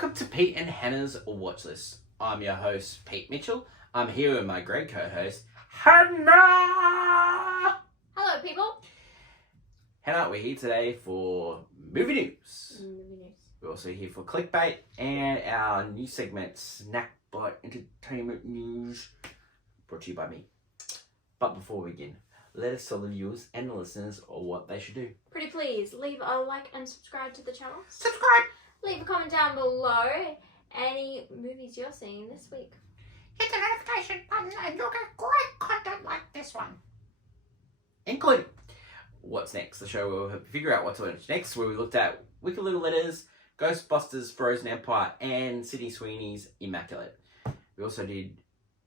Welcome to Pete and Hannah's Watch List. I'm your host, Pete Mitchell. I'm here with my great co-host, Hannah! Hello, people. Hannah, we're here today for movie news. We're also here for clickbait and our new segment, Snack Bite Entertainment News, brought to you by me. But before we begin, let us tell the viewers and the listeners what they should do. Pretty please, leave a like and subscribe to the channel. Subscribe! Leave a comment down below any movies you're seeing this week. Hit the notification button and you'll get great content like this one. Including What's Next, the show where we figure out what's next, where we looked at Wicked Little Letters, Ghostbusters, Frozen Empire, and Sydney Sweeney's Immaculate. We also did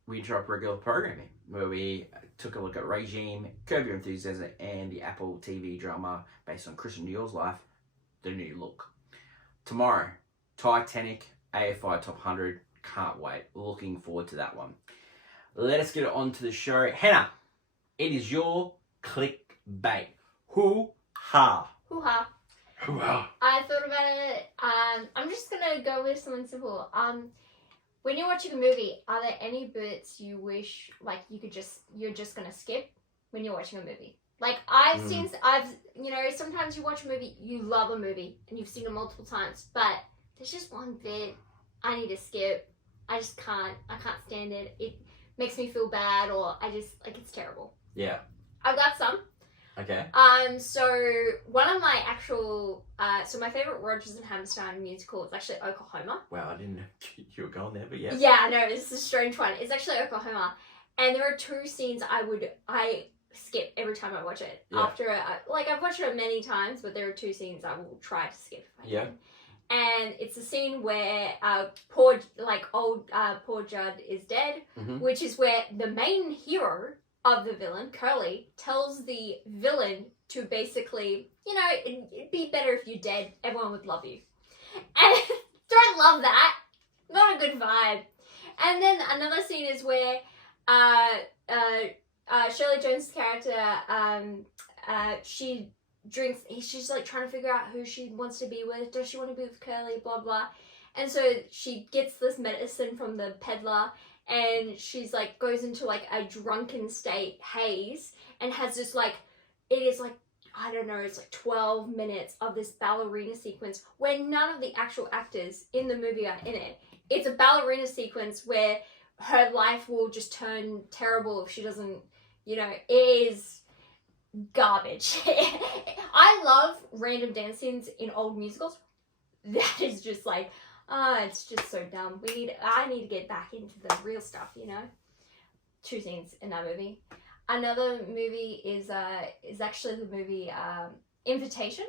We Interrupt Regular Programming, where we took a look at Regime, Curb Your Enthusiasm, and the Apple TV drama based on Christian Dior's life, The New Look. Tomorrow, Titanic, AFI Top 100. Can't wait. Looking forward to that one. Let us get on to the show. Hannah, it is your clickbait. Hoo-ha. Hoo-ha. Hoo-ha. I thought about it. I'm just going to go with something simple. When you're watching a movie, are there any bits you wish, like, you're just going to skip when you're watching a movie? Like, sometimes you watch a movie, you love a movie, and you've seen it multiple times, but there's just one bit I need to skip. I can't stand it. It makes me feel bad, or it's terrible. Yeah. I've got some. Okay. So one of my actual, my favorite Rodgers and Hammerstein musical is actually Oklahoma. Wow, I didn't know you were going there, but yeah. Yeah, no, this is a strange one. It's actually Oklahoma, and there are two scenes I skip every time I watch it. Yeah. After I've watched it many times, but there are two scenes I will try to skip if I can. And it's a scene where poor Judd is dead, which is where the main hero of the villain, Curly, tells the villain to basically, it'd be better if you're dead. Everyone would love you. And don't love that. Not a good vibe. And then another scene is where Shirley Jones' character, she drinks, she's like trying to figure out who she wants to be with. Does she want to be with Curly? Blah, blah. And so she gets this medicine from the peddler, and she's like, goes into like a drunken state haze, and has this it's like 12 minutes of this ballerina sequence where none of the actual actors in the movie are in it. It's a ballerina sequence where her life will just turn terrible if she doesn't, it is garbage. I love random dance scenes in old musicals. That is just like, it's just so dumb. I need to get back into the real stuff, Two scenes in that movie. Another movie is actually the movie Invitation,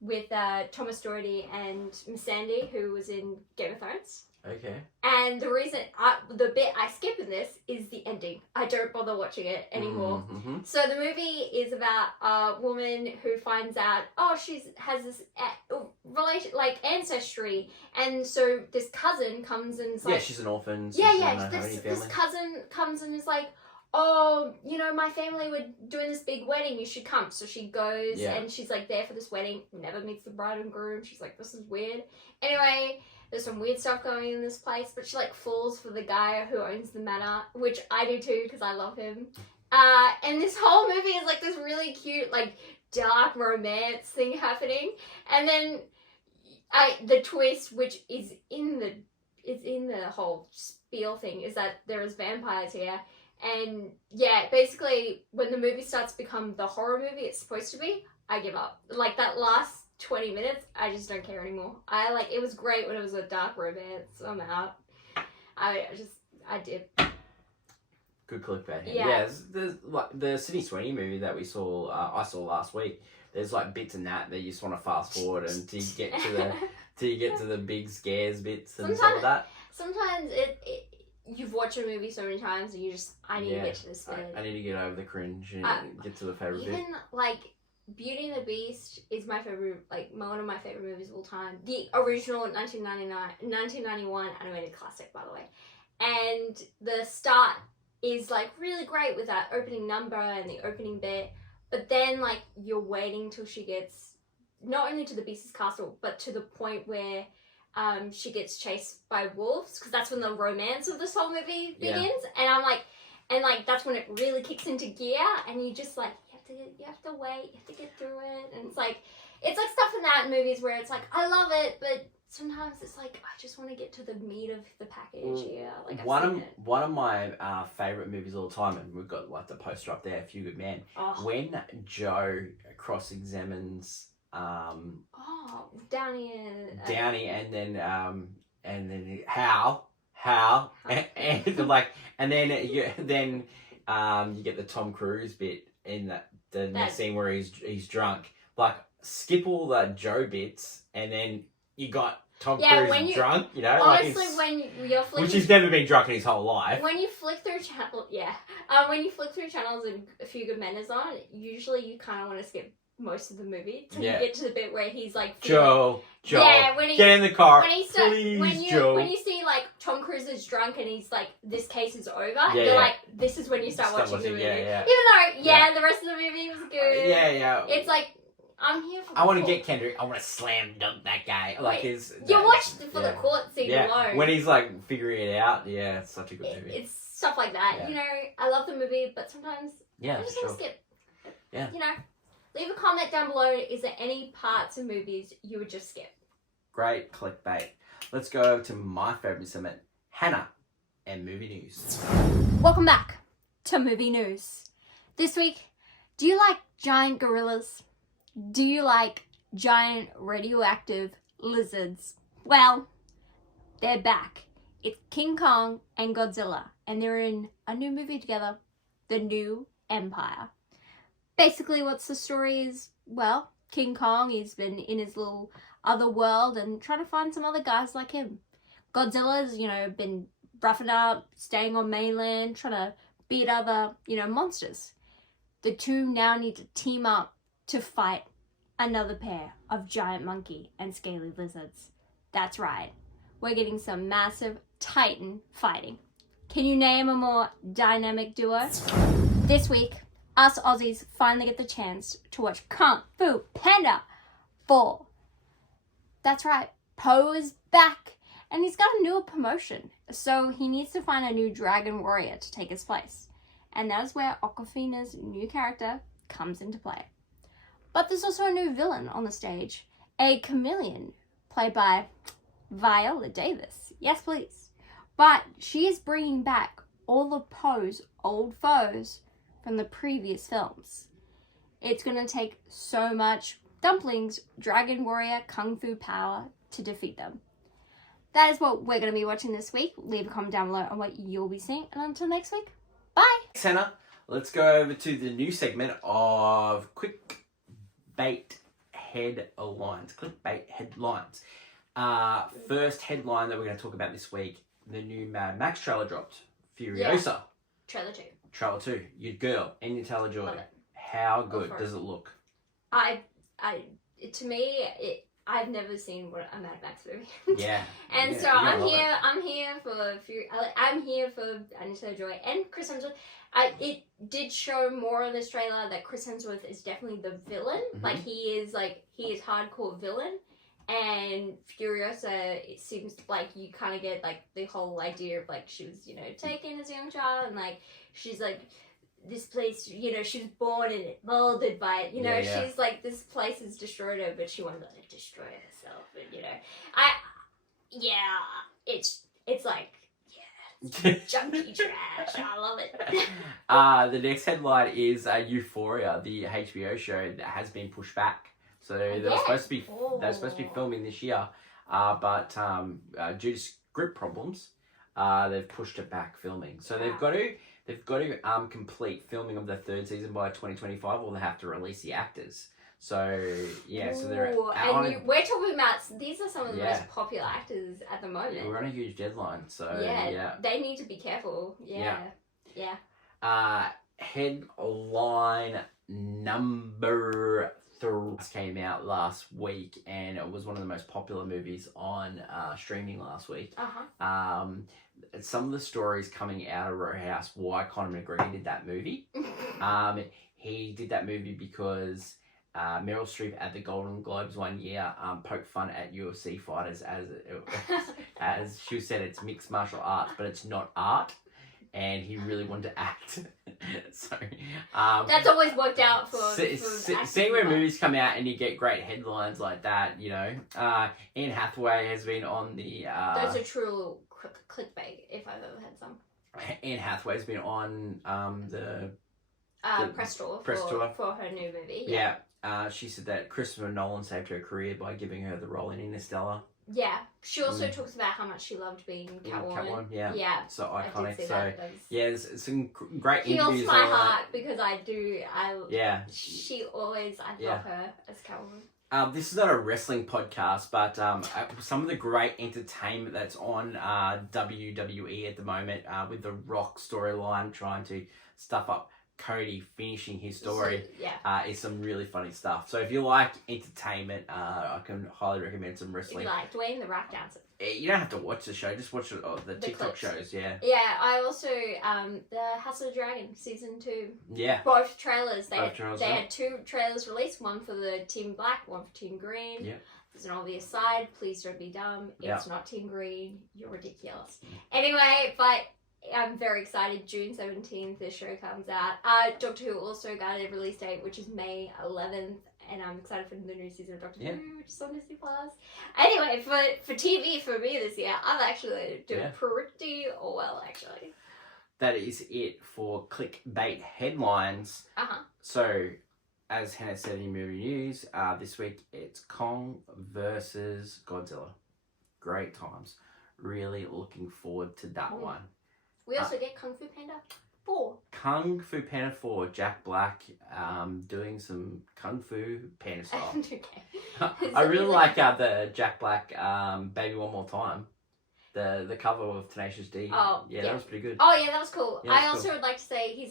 with Thomas Doherty and Miss Sandy, who was in Game of Thrones. Okay. And the reason, the bit I skip in this is the ending. I don't bother watching it anymore. Mm-hmm. So the movie is about a woman who finds out, she has this ancestry, and so this cousin comes and is like, she's an orphan. So this cousin comes and is like, my family were doing this big wedding, you should come. So she goes, and she's like there for this wedding, never meets the bride and groom. She's like, this is weird. Anyway, there's some weird stuff going on in this place, but she falls for the guy who owns the manor, which I do too because I love him. And this whole movie is like this really cute, dark romance thing happening. And then the twist, which is in the whole spiel thing, is that there is vampires here. And basically when the movie starts to become the horror movie it's supposed to be, I give up. That last 20 minutes, I just don't care anymore. It was great when it was a dark romance. I'm out. I did. Good clickbait. Yeah. There's the Sydney Sweeney movie that we saw, I saw last week. There's bits in that you just want to fast forward until you get to the big scares bits and stuff like that. Sometimes you've watched a movie so many times and I need to get to this bit. I need to get over the cringe and get to the favorite bit. Even Beauty and the Beast is my favorite, one of my favorite movies of all time. The original 1991 animated classic, by the way. And the start is really great with that opening number and the opening bit. But then you're waiting till she gets not only to the Beast's castle, but to the point where she gets chased by wolves, because that's when the romance of this whole movie Yeah. begins. And I'm like, that's when it really kicks into gear, and you just like you have to wait, you have to get through it, and it's like stuff in that movies where it's like I love it, but sometimes it's like I just want to get to the meat of the package here. Like one of my favorite movies of all time, and we've got like the poster up there, A Few Good Men. Oh. When Joe cross-examines Downey and then Hal and like and then you get the Tom Cruise bit in the next scene where he's drunk. Like skip all the Joe bits and then you got Tom Cruise drunk, you know? Honestly, like when you're flicking... Which he's never been drunk in his whole life. When you flick through channels, when you flick through channels and A Few Good Men is on, usually you kind of want to skip most of the movie till you get to the bit where he's like... Joe, get in the car, please, Joe. When you see, like, Tom Cruise is drunk and he's like, this case is over, you're like, this is when you start watching the movie. Yeah. Even though, the rest of the movie was good. It's like... I'm here for I want to get Kendrick. I want to slam dunk that guy. Like you watched it for the court scene alone. When he's like figuring it out. Yeah, it's such a good movie. It's stuff like that. Yeah. You know, I love the movie, but sometimes I just want to skip. Yeah. You know, leave a comment down below. Is there any parts of movies you would just skip? Great clickbait. Let's go over to my favourite segment, Hannah and movie news. Welcome back to movie news. This week, do you like giant gorillas? Do you like giant radioactive lizards? Well, they're back. It's King Kong and Godzilla, and they're in a new movie together, The New Empire. Basically, what's the story is, well, King Kong, he's been in his little other world and trying to find some other guys like him. Godzilla's, been roughing up, staying on mainland, trying to beat other, monsters. The two now need to team up to fight another pair of giant monkey and scaly lizards. That's right. We're getting some massive titan fighting. Can you name a more dynamic duo? This week, us Aussies finally get the chance to watch Kung Fu Panda 4. That's right. Po is back and he's got a newer promotion. So he needs to find a new dragon warrior to take his place. And that is where Awkwafina's new character comes into play. But there's also a new villain on the stage, a chameleon, played by Viola Davis. Yes, please. But she is bringing back all of Poe's old foes from the previous films. It's going to take so much dumplings, dragon warrior, kung fu power to defeat them. That is what we're going to be watching this week. Leave a comment down below on what you'll be seeing. And until next week, bye! Thanks, Hannah. Let's go over to the new segment of clickbait headlines. First headline that we're going to talk about this week, the new Mad Max trailer dropped. Furiosa. Yeah. Trailer 2. Trailer 2. Your girl, Anya Taylor-Joy. Love it. How good does it look? To me, I've never seen a Mad Max movie. Yeah. And so I'm here for Anya Taylor-Joy and Chris Hemsworth. It did show more in this trailer that Chris Hemsworth is definitely the villain. Mm-hmm. He is hardcore villain. And Furiosa, it seems like you kind of get like the whole idea of like she was, taken as a young child, and like she's like this place, she was born in it, molded by it, she's like this place has destroyed her, but she wanted to destroy herself, and it's like junky trash. I love it. The next headline is Euphoria, the HBO show that has been pushed back. So they were supposed to be filming this year, but due to script problems, they've pushed it back filming. So they've got to complete filming of the third season by 2025, or they have to release the actors. So yeah, so they're we're talking about these are some of the most popular actors at the moment. Yeah, we're on a huge deadline, so they need to be careful. Yeah. Headline number 3 came out last week, and it was one of the most popular movies on streaming last week. Some of the stories coming out of Roadhouse, why Conor McGregor did that movie. He did that movie because Meryl Streep at the Golden Globes one year poked fun at UFC fighters as she said it's mixed martial arts, but it's not art, and he really wanted to act. So that's always worked out for seeing where movies come out and you get great headlines like that, you know. Anne Hathaway has been on the those are true clickbait if I've ever had some. Anne Hathaway's been on the press tour for her new movie. Yeah. She said that Christopher Nolan saved her career by giving her the role in Interstellar. Yeah. She also talks about how much she loved being Catwoman. Yeah. Yeah. So iconic. So that. Yeah, there's some great heals interviews. my heart because I She always, I love her as Catwoman. This is not a wrestling podcast, but some of the great entertainment that's on WWE at the moment with the Rock storyline trying to stuff up Cody finishing his story is some really funny stuff. So if you like entertainment, I can highly recommend some wrestling. If you like Dwayne the Rock Johnson. You don't have to watch the show, just watch the TikTok shows, Yeah, I also, the House of the Dragon Season 2. Yeah. Both trailers. They had 2 trailers released, one for the Team Black, one for Team Green. Yeah. There's an obvious side, please don't be dumb. It's not Team Green, you're ridiculous. Anyway, but I'm very excited. June 17th, this show comes out. Doctor Who also got a release date, which is May 11th. And I'm excited for the new season of Doctor Who, which is on Disney Plus. Anyway, for TV for me this year, I'm actually doing pretty well, actually. That is it for clickbait headlines. So, as Hannah said in movie news, this week it's Kong versus Godzilla. Great times. Really looking forward to that one. We also get Kung Fu Panda 4. Kung Fu Panda 4, Jack Black doing some Kung Fu Panda style. Okay. I really like the Jack Black Baby One More Time. The cover of Tenacious D. Oh, yeah, that was pretty good. Oh, yeah, that was cool. Yeah, I also would like to say he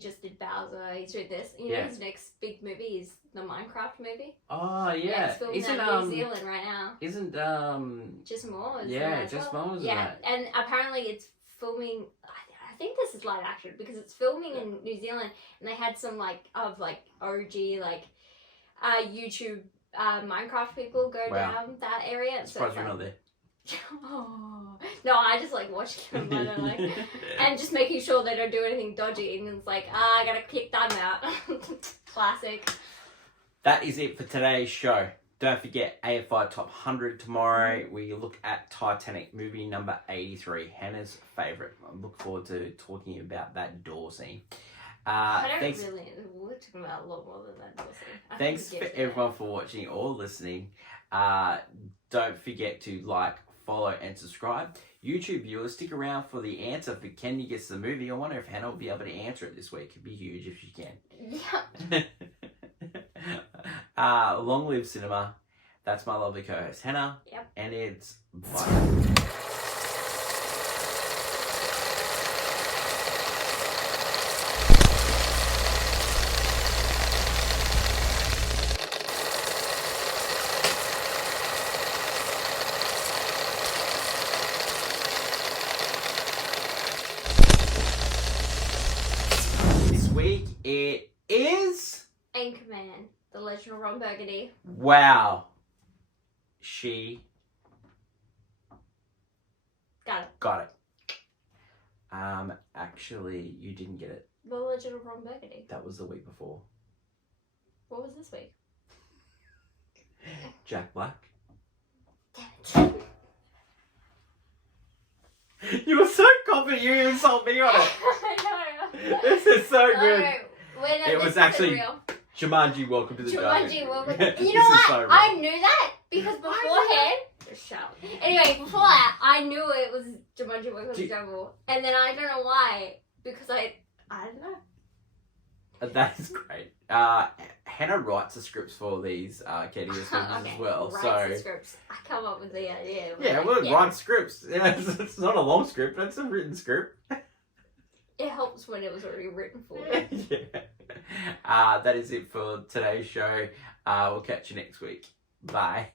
just did Bowser. He's doing this. You know, his next big movie is the Minecraft movie. Oh, yeah. It's filming in New Zealand right now. Isn't Just More? Just More was that. And apparently it's filming. I think this is live action because it's filming in New Zealand, and they had some OG YouTube Minecraft people go down that area. I'm surprised you're not there. Oh. No, I just like watching them and just making sure they don't do anything dodgy, and it's like, I gotta kick them out. Classic. That is it for today's show. Don't forget AFI Top 100 tomorrow. We look at Titanic movie number 83, Hannah's favourite. I look forward to talking about that door scene. We're talking about a lot more than that door scene. Thanks for everyone for watching or listening. Don't forget to like, follow and subscribe. YouTube viewers, stick around for the answer for Can You Guess the Movie. I wonder if Hannah will be able to answer it this week. It'd be huge if she can. Yeah. Long live cinema. That's my lovely co-host Hannah. Yep. And it's bye. It is Anchorman, The Legend of Ron Burgundy. Wow. She got it. Actually, you didn't get it. The Legend of Ron Burgundy. That was the week before. What was this week? Jack Black. Damn it. You were so confident you insult me on it. I know. This is so good. It was actually Jumanji, Welcome to the Jungle. Jumanji, Welcome. You know what? So I knew that because beforehand. Just shut up. Anyway, before that, I knew it was Jumanji, Welcome to the Jungle, and then I don't know why because I don't know. That is great. Hannah writes the scripts for these Katie films as well. Writes the scripts. I come up with the idea. Yeah, write scripts. Yeah, it's not a long script, it's a written script. It helps when it was already written for me. Yeah. That is it for today's show. We'll catch you next week. Bye.